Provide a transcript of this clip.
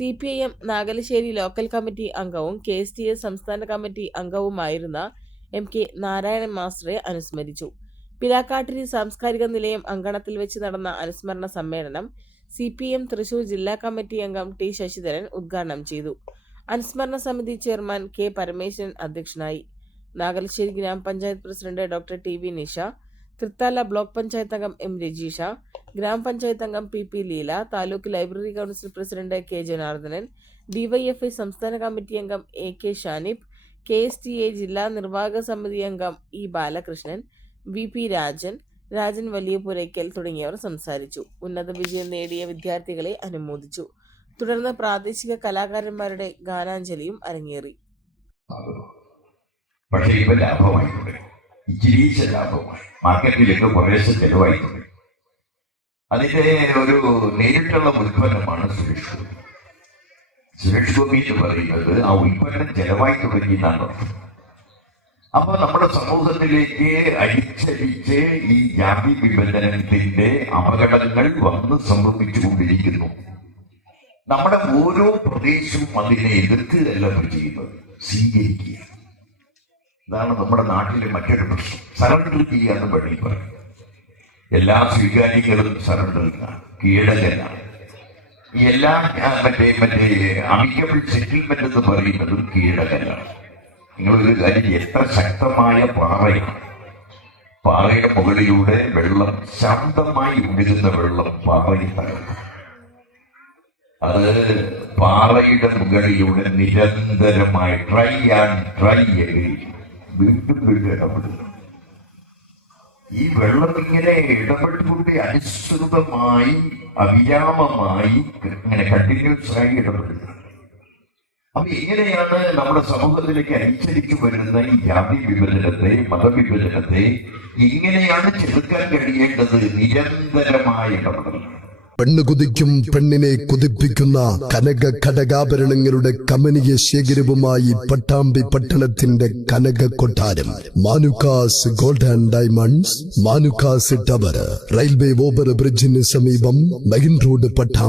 CPIM Nagalassery local committee അംഗവും KSTS സംസ്ഥാന committee അംഗവുമായിരുന്ന MK Narayanan മാസ്റ്ററെ അനുസ്മരിച്ചു. പിലാക്കാട്ടിരി സാംസ്കാരിക നിലയം അങ്കണത്തിൽ വെച്ച് നടന്ന അനുസ്മരണ സമ്മേളനം CPIM തൃശൂർ ജില്ലാ കമ്മിറ്റി അംഗം T ശശിധരൻ ഉദ്ഘാടനം ചെയ്തു. അനുസ്മരണ സമിതി ചെയർമാൻ K പരമേശ്വരൻ അധ്യക്ഷനായി. നാഗലശ്ശേരി ഗ്രാമപഞ്ചായത്ത് president doctor TV Nisha, Thrithala block panchayat അംഗം M രജീഷ, ഗ്രാമപഞ്ചായത്ത് അംഗം PP Leela, taluk library council president K Janardhanan, DYFI സംസ്ഥാന കമ്മിറ്റി അംഗം AK ഷാനിബ്, KSTA ജില്ലാ നിർവാഹക സമിതി അംഗം E ബാലകൃഷ്ണൻ, VP രാജൻ വലിയപുരയ്ക്കൽ തുടങ്ങിയവർ സംസാരിച്ചു. ഉന്നത വിജയം നേടിയ വിദ്യാർത്ഥികളെ അനുമോദിച്ചു. തുടർന്ന് പ്രാദേശിക കലാകാരന്മാരുടെ ഗാനാഞ്ജലിയും അരങ്ങേറി. പക്ഷേ ഇപ്പൊ ലാഭമായിട്ടുണ്ട്, ഇച്ചിരീശ ലാഭമായി, മാർക്കറ്റിലേക്ക് പ്രവേശന ചെലവായിട്ടുണ്ട്. അതിന്റെ ഒരു നേരിട്ടുള്ള ഉൽപ്പന്നമാണ് സുരേഷ് ഗോപി. സുരേഷ് ഗോപി എന്ന് പറയുന്നത് ആ ഉൽപ്പന്നം ചെലവായി തുടങ്ങിയെന്നാണ്. അപ്പൊ നമ്മുടെ സമൂഹത്തിലേക്ക് അടിച്ചടിച്ച് ഈ ജാതി വിഭജനത്തിന്റെ അപകടങ്ങൾ വന്ന് സംഭവിച്ചുകൊണ്ടിരിക്കുന്നു. നമ്മുടെ ഓരോ പ്രദേശവും അതിനെ എതിർക്കുകയല്ല ചെയ്യുന്നത്, സ്വീകരിക്കുക. ഇതാണ് നമ്മുടെ നാട്ടിലെ മറ്റൊരു പ്രശ്നം. സറണ്ടർ ചെയ്യാന്ന് വേണമെങ്കിൽ പറയും. എല്ലാ സ്വീകാര്യങ്ങളും സറണ്ടറിലാണ്, കീഴടങ്ങലാണ്. എല്ലാ മറ്റേ അമിക്കബിൾ സെറ്റിൽമെന്റ് എന്ന് പറയുന്നതും കീഴടങ്ങലാണ്. നിങ്ങളൊരു കാര്യം, എത്ര ശക്തമായ പാറയാണ്, പാറയുടെ മുകളിലൂടെ വെള്ളം ശാന്തമായി ഒഴുകുന്ന വെള്ളം പാറയിൽ തകർന്നു. അത് പാറയുടെ മുകളിലൂടെ നിരന്തരമായി ട്രൈ വീണ്ടും ഇടപെടുന്നു. ഈ വെള്ളം ഇങ്ങനെ ഇടപെട്ടുകൊണ്ട് അനുസൃതമായി അവിരാമമായി ഇങ്ങനെ കണ്ടിന്യൂസ് ആയി ഇടപെടുന്നു. അപ്പൊ എങ്ങനെയാണ് നമ്മുടെ സമൂഹത്തിലേക്ക് അനുസരിച്ച് വരുന്ന ഈ ജാതി വിഭജനത്തെ, മതവിഭജനത്തെ ഇങ്ങനെയാണ് ചെറുക്കാൻ കഴിയേണ്ടത്? നിരന്തരമായ ഇടപെടൽ. പെണ്ണ് കുതിക്കും പെണ്ണിനെ കുതിപ്പിക്കുന്ന കനക ഘടകാഭരണങ്ങളുടെ കമനീയ ശേഖരവുമായി പട്ടാമ്പി പട്ടണത്തിന്റെ കനക കൊട്ടാരം Manukkas gold and diamonds, Manukkas tower, railway over ബ്രിഡ്ജിന് സമീപം മെയിൻ റോഡ്, പട്ടാമ്പി.